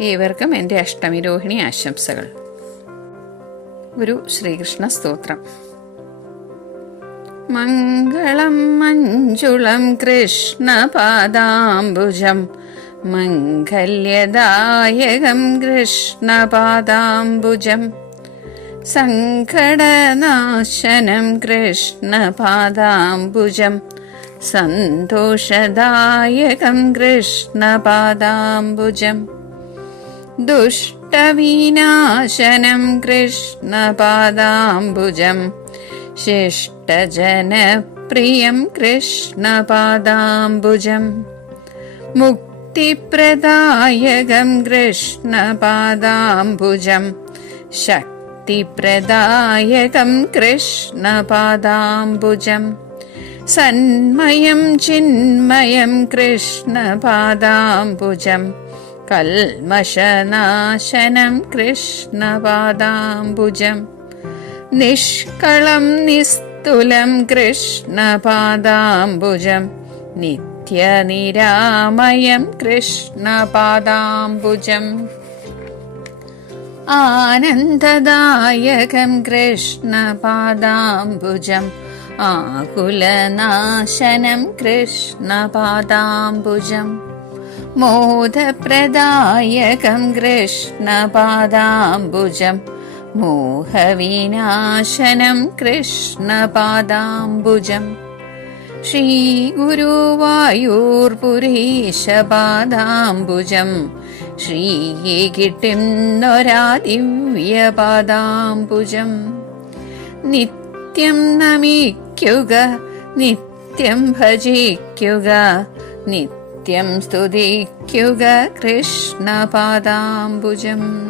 ഏവർക്കും എൻ്റെ അഷ്ടമി രോഹിണി ആശംസകൾ. ഒരു ശ്രീകൃഷ്ണ സ്തോത്രം. മംഗളം മഞ്ജുളം കൃഷ്ണപാദാംബുജം മംഗല്യദായകം കൃഷ്ണപാദാംബുജം സങ്കടനാശനം കൃഷ്ണപാദാംബുജം സന്തോഷദായകം കൃഷ്ണപാദാംബുജം ദുഷ്ടവിനാശനം കൃഷ്ണപാദാംബുജം ശിഷ്ടജനപ്രിയം കൃഷ്ണപാദാംബുജം മുക്തിപ്രദായകം കൃഷ്ണപാദാംബുജം ശക്തിപ്രദായകം കൃഷ്ണപാദാംബുജം സന്മയം ചിന്മയം കൃഷ്ണപാദാംബുജം കൽമഷനാശനം കൃഷ്ണപാദാംബുജം നിഷ്കളം നിസ്തുലം കൃഷ്ണപാദാംബുജം നിത്യനിരാമയം കൃഷ്ണപാദാംബുജം ആനന്ദദായകം കൃഷ്ണപാദാംബുജം ആകുലനാശനം കൃഷ്ണപാദാംബുജം മോദപ്രദായകം കൃഷ്ണപാദാംബുജം മോഹവിനാശനം കൃഷ്ണപാദാംബുജം ശ്രീഗുരുവായൂർപുരീശപാദാംബുജം ശ്രീകിട്ടിം നൊരാദിവ്യപാദാംബുജം നിത്യം നമിക്കുക നിത്യം ഭജിക്കുക നിത്യം സ്തുതിക്കുക കൃഷ്ണപാദാംബുജം.